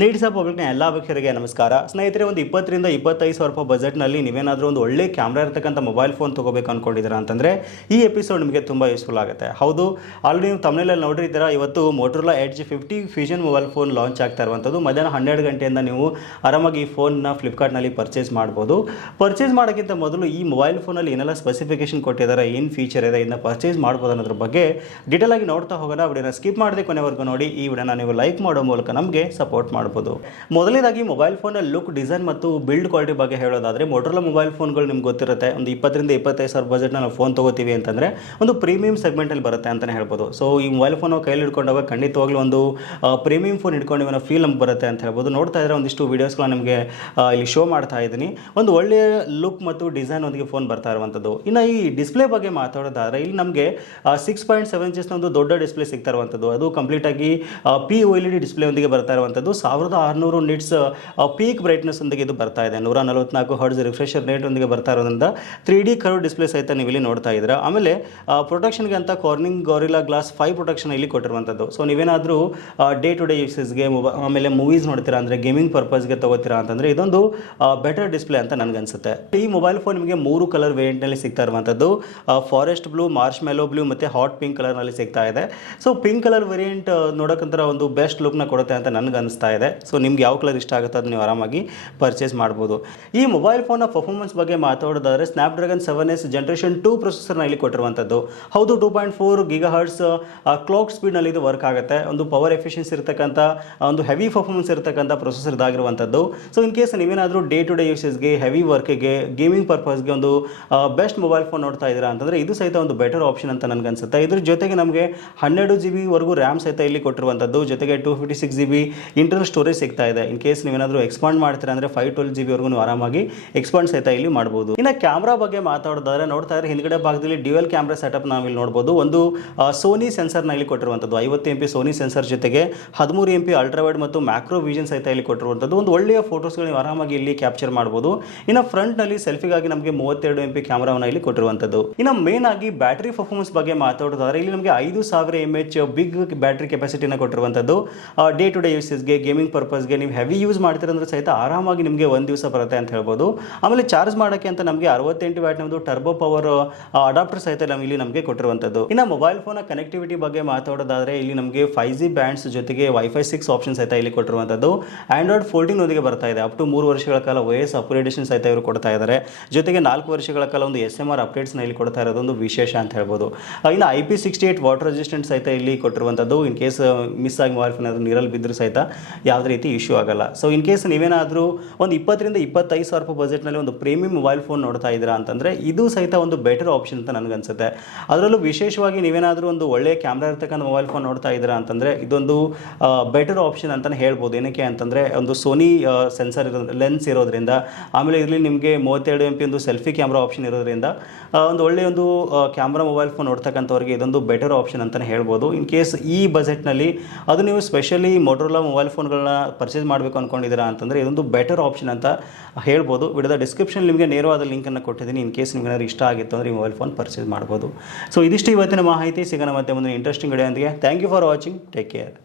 ನೀಡ್ಸ ಪಬ್ಲಿಕ್ನ ಎಲ್ಲ ವೀಕ್ಷಕರಿಗೆ ನಮಸ್ಕಾರ. ಸ್ನೇಹಿತರೆ, ಒಂದು ಇಪ್ಪತ್ತರಿಂದ ಇಪ್ಪತ್ತೈದು ಸಾವಿರ ರೂಪಾಯಿ ಬಜೆಟ್ನಲ್ಲಿ ನೀವೇನಾದರೂ ಒಂದು ಒಳ್ಳೆ ಕ್ಯಾಮ್ರಾ ಇರತಕ್ಕಂಥ ಮೊಬೈಲ್ ಫೋನ್ ತೊಗೋಬೇಕು ಅಂದ್ಕೊಂಡಿದ್ದೀರಾ ಅಂತಂದರೆ, ಈ ಎಪಿಸೋಡ್ ನಿಮಗೆ ತುಂಬ ಯೂಸ್ಫುಲ್ ಆಗುತ್ತೆ. ಹೌದು ಆಲ್ರೆಡಿ ನೀವು ತಮಿಳಲ್ಲಿ ನೋಡಿರ್ತೀರ, ಇವತ್ತು Motorola eight G fifty fusion mobile phone launch ಆಗ್ತಾ ಇರುವಂಥದ್ದು. ಮಧ್ಯಾಹ್ನ ಹನ್ನೆರಡು ಗಂಟೆಯಿಂದ ನೀವು ಆರಾಮಾಗಿ ಈ ಫೋನ್ನ ಫ್ಲಿಪ್ಕಾರ್ಟ್ನಲ್ಲಿ ಪರ್ಚೇಸ್ ಮಾಡ್ಬೋದು. ಪರ್ಚೇಸ್ ಮಾಡೋಕ್ಕಿಂತ ಮೊದಲು ಈ ಮೊಬೈಲ್ ಫೋನಲ್ಲಿ ಏನೆಲ್ಲ ಸ್ಪೆಸಿಫಿಕೇಶನ್ ಕೊಟ್ಟಿದ್ದಾರೆ, ಏನು ಫೀಚರ್ ಇದೆ ಇದನ್ನ ಪರ್ಚೇಸ್ ಮಾಡ್ಬೋದು ಅನ್ನೋದ್ರ ಬಗ್ಗೆ ಡೀಟೇಲ್ ಆಗಿ ನೋಡ್ತಾ ಹೋಗೋಣ. ವಿಡಿಯೋನ ಸ್ಕಿಪ್ ಮಾಡದೆ ಕೊನೆವರೆಗೂ ನೋಡಿ. ಈ ವಿಡಿಯೋನ ನೀವು ಲೈಕ್ ಮಾಡೋ ಮೂಲಕ ನಮಗೆ ಸಪೋರ್ಟ್ ಮಾಡ್ಬೋದು. ಮೊದಲನೇದಾಗಿ ಮೊಬೈಲ್ ಫೋನ್ ಲುಕ್ ಡಿಸೈನ್ ಮತ್ತು ಬಿಲ್ಡ್ ಕ್ವಾಲಿಟಿ ಬಗ್ಗೆ ಹೇಳೋದಾದರೆ ಮೊಟ್ರೋಲ ಮೊಬೈಲ್ ಫೋನ್ಗಳು ನಿಮ್ಗೆ ಗೊತ್ತಿರುತ್ತೆ. ಒಂದು ಇಪ್ಪತ್ತರಿಂದ ಇಪ್ಪತ್ತೈದು ಸಾವಿರ ಬಜೆಟ್ನ ನಾವು ಫೋನ್ ತಗೋತೀವಿ ಅಂತಂದರೆ, ಒಂದು ಪ್ರೀಮಿಯಂ ಸೆಗ್ಮೆಂಟಲ್ಲಿ ಬರುತ್ತೆ ಅಂತಲೇ ಹೇಳ್ಬೋದು. ಸೊ ಈ ಮೊಬೈಲ್ ಫೋನ್ ಕೈಲಿ ಹಿಡ್ಕೊಂಡಾಗ ಖಂಡಿತವಾಗ್ಲೂ ಒಂದು ಪ್ರೀಮಿಯಂ ಫೋನ್ ಇಟ್ಕೊಂಡು ಏನೋ ಫೀಲ್ ನಮ್ಗೆ ಬರುತ್ತೆ ಅಂತ ಹೇಳ್ಬೋದು. ನೋಡ್ತಾ ಇದ್ರೆ ಒಂದಿಷ್ಟು ವೀಡಿಯೋಸ್ಗಳನ್ನ ನಿಮಗೆ ಇಲ್ಲಿ ಶೋ ಮಾಡ್ತಾ ಇದ್ದೀನಿ. ಒಂದು ಒಳ್ಳೆಯ ಲುಕ್ ಮತ್ತು ಡಿಸೈನ್ ಒಂದಿಗೆ ಫೋನ್ ಬರ್ತಾ ಇರುವಂಥದ್ದು. ಇನ್ನು ಈ ಡಿಸ್ಪ್ಲೇ ಬಗ್ಗೆ ಮಾತಾಡೋದಾದ್ರೆ, ಇಲ್ಲಿ ನಮಗೆ ಸಿಕ್ಸ್ ಪಾಯಿಂಟ್ ಸೆವೆನ್ ಇಂಚಸ್ನ ಒಂದು ದೊಡ್ಡ ಡಿಸ್ಪ್ಲೇ ಸಿಗ್ತಾ ಇರುವಂಥದ್ದು. ಅದು ಕಂಪ್ಲೀಟ್ ಆಗಿ P O L D display ಒಂದಿಗೆ ಬರ್ತಾ ಇರುವಂಥದ್ದು. ಸಾವಿರದ ಆರುನೂರು ನಿಟ್ಸ್ ಪೀಕ್ ಬ್ರೈಟ್ನೆಸ್ ಒಂದಿಗೆ ಇದು ಬರ್ತಾ ಇದೆ. ನೂರ ನಲವತ್ನಾಲ್ಕು ಹರ್ಡ್ಸ್ ರಿಫ್ರೆಷರ್ ರೇಟ್ ಒಂದಿಗೆ ಬರ್ತಾ ಇರೋದ್ರಿಂದ ತ್ರೀ ಡಿ ಕರ್ವ್ ಡಿಸ್ಪ್ಲೇ ಸಹಿತ ನೀವು ಇಲ್ಲಿ ನೋಡ್ತಾ ಇದ್ದೀರಾ. ಆಮೇಲೆ ಪ್ರೊಟೆಕ್ಷನ್ಗೆ ಅಂತ Corning Gorilla Glass five protection ಇಲ್ಲಿ ಕೊಟ್ಟಿರುವಂಥದ್ದು. ಸೊ ನೀವೇನಾದರೂ ಡೇ ಟು ಡೇ ಯೂಸಸ್ಗೆ ಮೊಬ ಆಮೇಲೆ ಮೂವೀಸ್ ನೋಡ್ತೀರಾ ಅಂದರೆ ಗೇಮಿಂಗ್ ಪರ್ಪಸ್ಗೆ ತಗೋತೀರಾ ಅಂತಂದರೆ ಇದೊಂದು ಬೆಟರ್ ಡಿಸ್ಪ್ಲೇ ಅಂತ ನನಗನ್ಸುತ್ತೆ. ಈ ಮೊಬೈಲ್ ಫೋನ್ ನಿಮಗೆ ಮೂರು ಕಲರ್ ವೇರಿಯಂಟ್ನಲ್ಲಿ ಸಿಗ್ತಾ ಇರುವಂಥದ್ದು. Forest blue marshmallow blue ಮತ್ತು ಹಾಟ್ ಪಿಂಕ್ ಕಲರ್ನಲ್ಲಿ ಸಿಗ್ತಾ ಇದೆ. ಸೊ ಪಿಂಕ್ ಕಲರ್ ವೇರಿಯಂಟ್ ನೋಡೋಕ್ಕಂತರ ಒಂದು ಬೆಸ್ಟ್ ಲುಕ್ನ ಕೊಡುತ್ತೆ ಅಂತ ನನಗೆ ಅನಿಸ್ತಾ ಸೊ ನಿಮ್ಗೆ ಯಾವ ಕಲರ್ ಇಷ್ಟ ಆಗುತ್ತೆ ಅದು ನೀವು ಆರಾಮಾಗಿ ಪರ್ಚೇಸ್ ಮಾಡ್ಬೋದು. ಈ ಮೊಬೈಲ್ ಫೋನ್ನ ಪರ್ಫಾರ್ಮೆನ್ಸ್ ಬಗ್ಗೆ ಮಾತಾಡೋದಾದ್ರೆ Snapdragon seven S generation two ಪ್ರೊಸೆಸರ್ನ ಇಲ್ಲಿ ಕೊಟ್ಟಿರುವಂಥದ್ದು. ಹೌದು two point four gigahertz clock ಸ್ಪೀಡ್ನಲ್ಲಿ ಇದು ವರ್ಕ್ ಆಗುತ್ತೆ. ಒಂದು ಪವರ್ ಎಫಿಷಿಯನ್ಸಿ ಇರತಕ್ಕಂಥ, ಒಂದು ಹೆವಿ ಪರ್ಫಾರ್ಮೆನ್ಸ್ ಇರತಕ್ಕಂಥ ಪ್ರೊಸೆಸರ್ ಇದಾಗಿರುವಂಥದ್ದು. ಸೊ ಇನ್ ಕೇಸ್ ನೀವೇನಾದರೂ ಡೇ ಟು ಡೇ ಯೂಸಸ್ಗೆ ಹೆವಿ ವರ್ಕ್ಗೆ ಗೇಮಿಂಗ್ ಪರ್ಪಸ್ಗೆ ಒಂದು ಬೆಸ್ಟ್ ಮೊಬೈಲ್ ಫೋನ್ ನೋಡ್ತಾ ಇದ್ದೀರಾ ಅಂತಂದರೆ, ಇದು ಸಹಿತ ಒಂದು ಬೆಟರ್ ಆಪ್ಷನ್ ಅಂತ ನನಗನ್ಸುತ್ತೆ ಇದ್ರ ಜೊತೆಗೆ ನಮಗೆ ಹನ್ನೆರಡು ಜಿ ಬಿವರೆಗೂ ರ್ಯಾಮ್ ಸಹಿತ ಇಲ್ಲಿ ಕೊಟ್ಟಿರುವಂಥದ್ದು. ಜೊತೆಗೆ two fifty six G B internal storage ಸಿಗ್ತಾ ಇದೆ. ಇನ್ ಕೇಸ್ ನೀವೇನಾದರೂ ಎಕ್ಸ್ಪಾಂಡ್ ಮಾಡ್ತೀರಾ ಅಂದರೆ ಫೈವ್ ಟ್ವೆಲ್ ಜಿ ಬಿವರೆಗೂ ಆರಾಮಾಗಿ ಎಕ್ಸ್ಪಾಂಡ್ ಸಹಿತ ಇಲ್ಲಿ ಮಾಡ್ಬೋದು. ಇನ್ನು ಕ್ಯಾಮ್ರಾ ಬಗ್ಗೆ ಮಾತಾಡೋದಾದ್ರೆ ನೋಡ್ತಾ ಇದ್ರೆ ಹಿಂದ್ಗಡೆ ಭಾಗದಲ್ಲಿ ಡ್ಯುಯಲ್ ಕ್ಯಾಮ್ರಾ ಸೆಟಪ್ ನಾವು ಇಲ್ಲಿ ನೋಡ್ಬೋದು. ಒಂದು ಸೋನಿ ಸೆನ್ಸರ್ನ ಇಲ್ಲಿ ಕೊಟ್ಟಿರುವಂಥದ್ದು. ಐವತ್ತು ಎಂ ಪಿ ಸೋನಿ ಸೆನ್ಸರ್ ಜೊತೆಗೆ ಹದಿಮೂರು ಎಂ ಪಿ ಅಲ್ಟ್ರಾವೈಡ್ ಮತ್ತು ಮ್ಯಾಕ್ರೋ ವಿಷನ್ ಸಹಿತ ಇಲ್ಲಿ ಕೊಟ್ಟಿರುವಂಥದ್ದು. ಒಂದು ಒಳ್ಳೆಯ ಫೋಟೋಸ್ಗಳು ನೀವು ಆರಾಮಾಗಿ ಇಲ್ಲಿ ಕ್ಯಾಪ್ಚರ್ ಮಾಡ್ಬೋದು. ಇನ್ನು ಫ್ರಂಟ್ನಲ್ಲಿ ಸೆಲ್ಫಿಗಾಗಿ ನಮಗೆ ಮೂವತ್ತೆರಡು ಎಂ ಪಿ ಕ್ಯಾಮ್ರಾವನ್ನು ಇಲ್ಲಿ ಕೊಟ್ಟಿರುವಂಥದ್ದು. ಇನ್ನು ಮೇನ್ ಆಗಿ ಬ್ಯಾಟರಿ ಪರ್ಫಾರ್ಮೆನ್ಸ್ ಬಗ್ಗೆ ಮಾತಾಡೋದಾದ್ರೆ ಇಲ್ಲಿ ನಮಗೆ ಐದು ಸಾವಿರ ಎಂ ಎಚ್ ಬಿಗ್ ಬ್ಯಾಟರಿ ಕೆಪಾಸಿಟಿನ ಕೊಟ್ಟಿರುವಂಥದ್ದು. ಡೇ ಟು ಡೇ ಯೂಸಸ್ಗೆ ಗೇಮಿಂಗ್ ಪರ್ಪಸ್ಗೆ ನೀವು ಹೆವಿ ಯೂಸ್ ಮಾಡ್ತೀರಂದ್ರೆ ಸಹಿತ ಆರಾಮಾಗಿ ನಿಮಗೆ ಒಂದು ದಿವಸ ಬರುತ್ತೆ ಅಂತ ಹೇಳ್ಬೋದು. ಆಮೇಲೆ ಚಾರ್ಜ್ ಮಾಡೋಕ್ಕೆ ಅಂತ ನಮಗೆ ಅರವತ್ತೆಂಟು ವ್ಯಾಟ್ ನಮ್ಮದು ಟರ್ಬೋ ಪವರ್ ಅಡಾಪ್ಟರ್ ಸಹಿತ ನಾವು ಇಲ್ಲಿ ನಮಗೆ ಕೊಟ್ಟಿರುವಂಥದ್ದು ಇನ್ನು ಮೊಬೈಲ್ ಫೋನ ಕನೆಕ್ಟಿವಿಟಿ ಬಗ್ಗೆ ಮಾತಾಡೋದಾದ್ರೆ ಇಲ್ಲಿ ನಮಗೆ ಫೈ ಜಿ ಬ್ಯಾಂಡ್ಸ್ ಜೊತೆಗೆ ವೈಫೈ ಸಿಕ್ಸ್ ಆಪ್ಷನ್ ಸಹಿತ ಇಲ್ಲಿ ಕೊಟ್ಟಿರುವಂಥದ್ದು ಆಂಡ್ರಾಯ್ಡ್ ಫೋರ್ಟೀನ್ ಒಂದಿಗೆ ಬರ್ತಾ ಇದೆ. ಅಪ್ ಟು ಮೂರು ವರ್ಷಗಳ ಕಾಲ ವಯಸ್ ಅಪ್ಗ್ರೇಡೇಷನ್ ಸಹಿತ ಇವರು ಕೊಡ್ತಾ ಇದ್ದಾರೆ ಜೊತೆಗೆ ನಾಲ್ಕು ವರ್ಷಗಳ ಕಾಲ ಒಂದು ಎಸ್ ಎಂ ಆರ್ ಅಪ್ಡೇಟ್ಸ್ನ ಇಲ್ಲಿ ಕೊಡ್ತಾ ಇರೋದೊಂದು ವಿಶೇಷ ಅಂತ ಹೇಳ್ಬೋದು. ಇನ್ನು I P sixty eight water resistant ಸಹಿತ ಇಲ್ಲಿ ಕೊಟ್ಟಿರುವಂಥದ್ದು ಇನ್ ಕೇಸ್ ಮಿಸ್ ಆಗಿ ಮೊಬೈಲ್ ಫೋನ್ ನೀರಲ್ಲಿ ಬಿದ್ದರೂ ಸಹಿತ. ಯಾವುದೇ ರೀತಿ ಇಶ್ಯೂ ಆಗಲ್ಲ. ಸೊ ಇನ್ ಕೇಸ್ ನೀವೇನಾದರೂ ಒಂದು ಇಪ್ಪತ್ತರಿಂದ ಇಪ್ಪತ್ತೈದು ಸಾವಿರ ರೂಪಾಯಿ ಬಜೆಟ್ನಲ್ಲಿ ಒಂದು ಪ್ರೀಮಿಯಂ ಮೊಬೈಲ್ ಫೋನ್ ನೋಡ್ತಾ ಇದ್ದೀರಾ ಅಂತಂದರೆ ಇದು ಸಹಿತ ಒಂದು ಬೆಟರ್ ಆಪ್ಷನ್ ಅಂತ ನನಗನ್ಸುತ್ತೆ. ಅದರಲ್ಲೂ ವಿಶೇಷವಾಗಿ ನೀವೇನಾದರೂ ಒಂದು ಒಳ್ಳೆಯ ಕ್ಯಾಮ್ರಾ ಇರ್ತಕ್ಕಂಥ ಮೊಬೈಲ್ ಫೋನ್ ನೋಡ್ತಾ ಇದ್ದೀರಾ ಅಂತಂದರೆ ಇದೊಂದು ಬೆಟರ್ ಆಪ್ಷನ್ ಅಂತಲೇ ಹೇಳ್ಬೋದು. ಏನಕ್ಕೆ ಅಂತಂದರೆ ಒಂದು ಸೋನಿ ಸೆನ್ಸರ್ ಇರೋ ಲೆನ್ಸ್ ಇರೋದ್ರಿಂದ, ಆಮೇಲೆ ಇಲ್ಲಿ ನಿಮಗೆ ಮೂವತ್ತೆರಡು ಎಂ ಪಿ ಒಂದು ಸೆಲ್ಫಿ ಕ್ಯಾಮ್ರಾ ಆಪ್ಷನ್ ಇರೋದ್ರಿಂದ ಒಂದು ಒಳ್ಳೆಯ ಒಂದು ಕ್ಯಾಮ್ರಾ ಮೊಬೈಲ್ ಫೋನ್ ನೋಡ್ತಕ್ಕಂಥವ್ರಿಗೆ ಇದೊಂದು ಬೆಟರ್ ಆಪ್ಷನ್ ಅಂತಲೇ ಹೇಳ್ಬೋದು. ಇನ್ ಕೇಸ್ ಈ ಬಜೆಟ್ನಲ್ಲಿ ಅದು ನೀವು ಸ್ಪೆಷಲಿ ಮೊಟ್ರೋಲಾ ಮೊಬೈಲ್ ಫೋನ್ಗಳನ್ನ ಪರ್ಚೇಸ್ ಮಾಡಬೇಕು ಅಂದ್ಕೊಂಡಿದ್ದೀರಾ ಅಂತಂದರೆ ಇದೊಂದು ಬೆಟರ್ ಆಪ್ಷನ್ ಅಂತ ಹೇಳ್ಬೋದು. ವಿಡಿಯೋದ ಡಿಸ್ಕ್ರಿಪ್ಷನ್ ನಿಮಗೆ ನೇರವಾದ ಲಿಂಕನ್ನು ಕೊಟ್ಟಿದ್ದೀನಿ. ಇನ್ ಕೇಸ್ ನಿಮ್ಗೆ ಇಷ್ಟ ಆಗಿತ್ತು ಅಂದರೆ ಈ ಮೊಬೈಲ್ ಫೋನ್ ಪರ್ಚೇಸ್ ಮಾಡ್ಬೋದು. ಸೊ ಇದಿಷ್ಟು ಇವತ್ತಿನ ಮಾಹಿತಿ. ಸಿಗೋಣ ಮತ್ತೆ ಮುಂದಿನ interesting video ಅಂದಿಗೆ thank you for watching take care